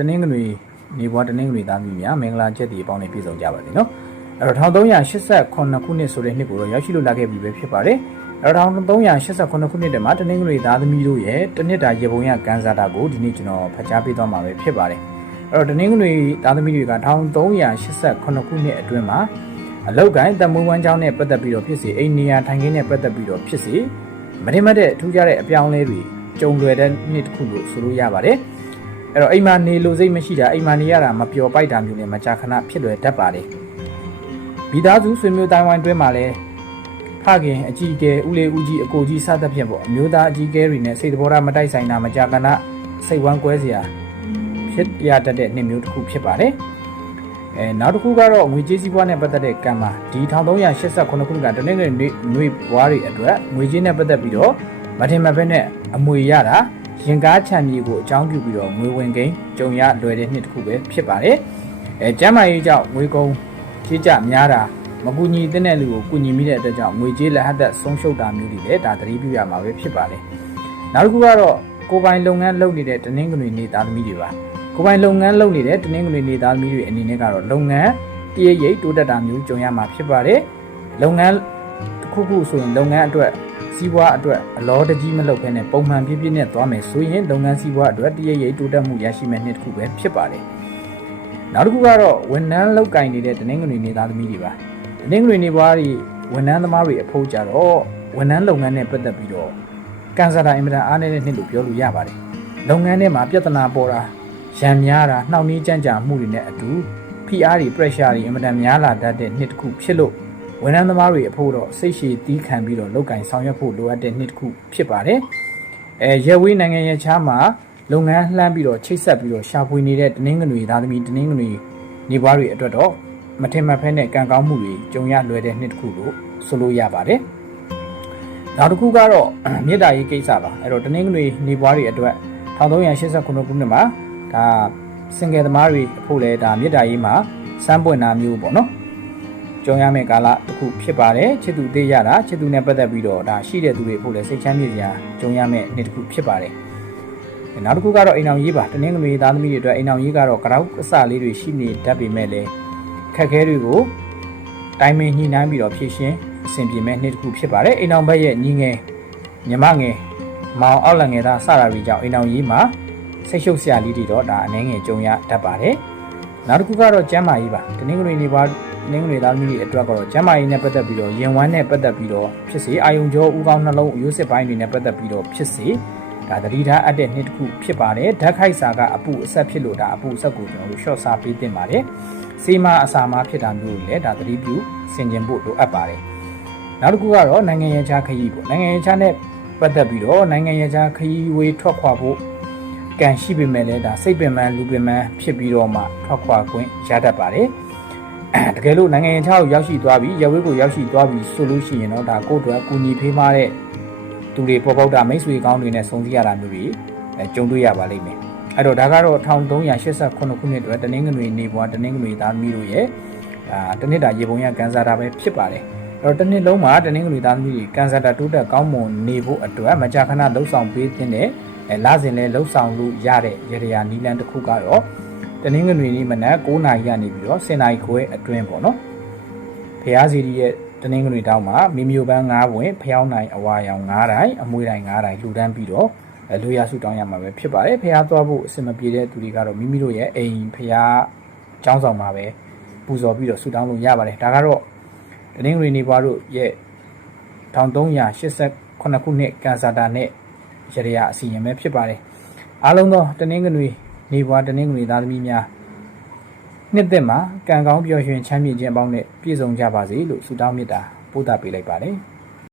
တနင်္ဂနွေနေဘွားတနင်္ဂနွေသားမျိုးများမင်္ဂလာချက်တီအပေါင်းနဲ့ပြည့်စုံကြပါစေနော်အဲ့တော့1388ခုနှစ်ဆိုတဲ့နှစ်ကိုတော့ရောက်ရှိလို့လာခဲ့ပြီပဲဖြစ်ပါတယ်အဲ့တော့1388ခုနှစ်တည်းမှာတနင်္ဂနွေသားသမီးတို့ရဲ့တနစ်တာရေပုံရကန်စားတာကိုဒီနေ့ကျွန်တော်ဖတ်ကြားပေးသွားမှာပဲဖြစ်ပါတယ်အဲ့တော့တနင်္ဂနွေသားသမီးတွေက1388ခုနှစ်အတွင်းမှာအလောက်ကိုင်းတမွန်းဝမ်းကြောင်းနဲ့ပတ်သက်ပြီးတော့ဖြစ်စီအိန္ဒိယထိုင်ခင်းနဲ့ပတ်သက်ပြီးတော့ဖြစ်စီမတင်မတဲ့ထူးခြားတဲ့အပြောင်းအလဲတွေကြုံလွယ်တဲ့နှစ်တစ်ခုလို့ဆိုလို့ရပါတယ် အဲ့တော့အိမ်မှာနေလို့စိတ်မရှိတာအိမ်မှာနေရတာမပျော်ပိုက်တာမျိုးနဲ့မကြာခဏဖြစ်လွယ်တတ်ပါတယ်မိသားစုဆွေမျိုးတိုင်းဝိုင်းတွင်းမှာလည်းဖခင်အကြီးအကဲဦးလေးဦးကြီးအကိုကြီးစသဖြင့်ပေါ့အမျိုးသားအကြီးအကဲတွေနဲ့စိတ်တဘောထားမတိုက်ဆိုင်တာမကြာခဏစိတ်ဝမ်းကွဲစရာဖြစ်ရတတ်တဲ့နှစ်မျိုးတစ်ခုဖြစ်ပါတယ်အဲနောက်တစ်ခုကတော့ငွေကြေးစည်းပွားနဲ့ပတ်သက်တဲ့ကံမှာဒီ1388ခုနှစ်ကတနင်္ဂနွေနေ့ຫນွေဘွားတွေအတွက်ငွေကြေးနဲ့ပတ်သက်ပြီးတော့မထင်မှတ်ဘဲနဲ့အမွေရတာ ရင်ကားချမ်းမြေကိုအကြောင်းပြုပြီးတော့ငွေဝင်ကိန်းကြုံရလွယ်တဲ့နှစ်တစ်ခုပဲဖြစ်ပါတယ်အဲကျမ်းမာရေးကြောင့်ငွေကုန်ကြေးကြများတာမကူညီတဲ့လူကိုကူညီမိတဲ့အတွက်ကြောင့်ငွေကြေးလက်ဟတ်သက်ဆုံးရှုံးတာမျိုးတွေလည်းဒါသတိပြုရမှာပဲဖြစ်ပါတယ်နောက်တစ်ခုကတော့ကိုယ်ပိုင်လုပ်ငန်းလုပ်နေတဲ့တနင်္ဂနွေနေ့သားသမီးတွေပါကိုယ်ပိုင်လုပ်ငန်းလုပ်နေတဲ့တနင်္ဂနွေနေ့သားသမီးတွေအနေနဲ့ကတော့လုပ်ငန်းတရရိပ်တိုးတက်တာမျိုးကြုံရမှာဖြစ်ပါတယ်။လုပ်ငန်းတစ် ခုခုဆိုရင်လုပ်ငန်းအတွက်စီးပွားအတွက်အလောတကြီးမလုပ်ဘဲနဲ့ပုံမှန်ပြည့်ပြည့်နဲ့သွားမယ်ဆိုရင်လုပ်ငန်းစီးပွားအတွက်တရရိပ်တိုးတက်မှုရရှိမယ့်နှစ်တစ်ခုပဲဖြစ်ပါတယ်။နောက်တစ်ခုကတော့ဝန်ထမ်းလုပ်ကင်နေတဲ့တနင်္ဂနွေနေ့သားသမီးတွေပါ။တနင်္ဂနွေနေ့ဘွားတွေဝန်ထမ်းသမားတွေအဖို့ကြတော့ဝန်ထမ်းလုပ်ငန်းနဲ့ပတ်သက်ပြီးတော့ကန်ဆာတာအင်မတန်အားနည်းတဲ့နှစ်လို့ပြောလို့ရပါတယ်။လုပ်ငန်းထဲမှာပြဿနာပေါ်တာရံများတာနှောင့်နှေးကြမ်းကြာမှုတွေနဲ့အတူဖိအားတွေ pressure တွေအင်မတန်များလာတတ်တဲ့နှစ်တစ်ခုဖြစ်လို့ ဝန်ထမ်းသမားတွေအဖို့တော့စိတ်ရှည်တီးခံပြီးတော့လောက်ကင်ဆောင်ရွက်ဖို့လိုအပ်တဲ့နှစ်တစ်ခုဖြစ်ပါတယ်။အဲရဲဝေးနိုင်ငံရဲ့ချားမှာလုပ်ငန်းလှမ်းပြီးတော့ချိတ်ဆက်ပြီးတော့ရှာဖွေနေတဲ့တနင်္ဂနွေသားသမီးတနင်္ဂနွေနေပွားတွေအတွက်တော့မထင်မှတ်ဖဲနဲ့ကံကောင်းမှုတွေကြုံရလွယ်တဲ့နှစ်တစ်ခုလို့ဆိုလို့ရပါတယ်။နောက်တစ်ခုကတော့မြေတားရေးကိစ္စပါအဲ့တော့တနင်္ဂနွေနေပွားတွေအတွက်1389ခုနှစ်မှာဒါစင်ငယ်သမားတွေအဖို့လဲဒါမြေတားရေးမှာစမ်းပွင့်တာမျိုးပေါ့နော် ကြုံရမယ့်ကာလတစ်ခုဖြစ်ပါတယ်ချစ်သူသေးရတာချစ်သူနဲ့ပတ်သက်ပြီးတော့ဒါရှိတဲ့သူတွေအဖို့လဲစိတ်ချမ်းမြေစရာကြုံရမယ့်နေ့တစ်ခုဖြစ်ပါတယ်နောက်တစ်ခုကတော့အိမ်အောင်ရေးပါတနင်္ဂနွေသားသမီးတွေအတွက်အိမ်အောင်ရေးကတော့ကရောက်အစလေးတွေရှိနေတတ်ပေမဲ့လည်းခက်ခဲတွေကိုတိုင်းမင်းညှိနှိုင်းပြီးတော့ဖြည့်ရှင်းအဆင်ပြေမဲ့နေ့တစ်ခုဖြစ်ပါတယ်အိမ်အောင်ဘက်ရဲ့ညီငယ်ညီမငယ်မောင်အောက်လငယ်သားစတာတွေကြောင့်အိမ်အောင်ရေးမှာဆိတ်ရှုပ်ဆရာလေးတွေတော့ဒါအနှဲငယ်ကြုံရတတ်ပါတယ်။နောက်တစ်ခုကတော့ကျမ်းမာရေးပါ။တနင်္ဂနွေနေ့ပါ တနင်္ဂနွေသားသမီးတွေအတွက်ကတော့ကျမ်းမာရေးနဲ့ပတ်သက်ပြီးတော့ရင်ဝမ်းနဲ့ပတ်သက်ပြီးတော့ဖြစ်စေအာယုံကြောဥကောင်းနှလုံးရိုးစစ်ပိုင်းတွေနဲ့ပတ်သက်ပြီးတော့ဖြစ်စေဒါသတိထားအပ်တဲ့နှစ်တစ်ခုဖြစ်ပါတယ်။ဓာတ်ခိုက်စာကအပူအဆက်ဖြစ်လို့ဒါအပူအဆက်ကိုကျွန်တော်တို့ short စာပေးတင်ပါတယ်။စေးမအစာမဖြစ်တာမျိုးတွေလည်းဒါသတိပြုဆင်ခြင်ဖို့လိုအပ်ပါတယ်။နောက်တစ်ခုကတော့နိုင်ငံရေးခြားခရီးပေါ့။နိုင်ငံရေးခြားနဲ့ပတ်သက်ပြီးတော့နိုင်ငံရေးခြားခရီးဝေးထွက်ခွာဖို့ကံရှိပေမဲ့လည်းဒါစိတ်ပင်ပန်းလူပင်ပန်းဖြစ်ပြီးတော့မှထွက်ခွာခွင့်ရတတ်ပါတယ် တကယ်လို့နိုင်ငံခြားကိုရောက်ရှိသွားပြီးရဝေးကိုရောက်ရှိသွားပြီးဆိုလို့ရှိရင်တော့ဒါကိုယ့်အတွက်ကူညီဖေးမားတဲ့သူတွေပေါ်ပေါက်တာမိတ်ဆွေကောင်းတွေနဲ့ဆုံစည်းရတာမျိုးတွေအဲကြုံတွေ့ရပါလိမ့်မယ်အဲ့တော့ဒါကတော့1388ခုနှစ်အတွက်တနင်္ဂနွေနေ့ဘွားတနင်္ဂနွေသားသမီးတို့ရဲ့အာတနစ်တာရေပုံရကန်စားတာပဲဖြစ်ပါတယ်အဲ့တော့တစ်နှစ်လုံးမှာတနင်္ဂနွေသားသမီးတွေကန်စားတာတိုးတက်ကောင်းမွန်နေဖို့အတွက်မကြာခဏလှုပ်ဆောင်ပေးတဲ့အဲလာစဉ်လဲလှုပ်ဆောင်လို့ရတဲ့ရရနီလန်တစ်ခုကတော့ တနင်္ဂနွေနေ့မနက်9:00နာရီကနေပြီးတော့10:00နာရီခွဲအတွင်းပေါ့နော်ဖျားစီရီရဲ့တနင်္ဂနွေတောင်းမှာမိမျိုးပန်း9ဝင်ဖျောင်းနိုင်အဝါရောင်9တိုင်းအမွေတိုင်း9တိုင်းလှူဒန်းပြီးတော့လူရစုတောင်းရမှာပဲဖြစ်ပါတယ်ဖျားသွားဖို့အဆင်မပြေတဲ့သူတွေကတော့မိမိတို့ရဲ့အိမ်ဖျားကျောင်းဆောင်မှာပဲပူဇော်ပြီးတော့ဆုတောင်းလို့ရပါတယ်ဒါကတော့တနင်္ဂနွေနေ့ဘွားတို့ရဲ့1388ခုနှစ်ကန်ဆာတာနဲ့ရရအစီရင်ပဲဖြစ်ပါတယ်အားလုံးသောတနင်္ဂနွေ နေဘွားတနင်္ဂနွေသားသမီးများနှစ်သက်မှာကံကောင်းပျော်ရွှင်ချမ်းမြေ့ခြင်းအပေါင်းနဲ့ပြည့်စုံကြပါစေလို့ဆုတောင်းမေတ္တာပို့သပေးလိုက်ပါတယ်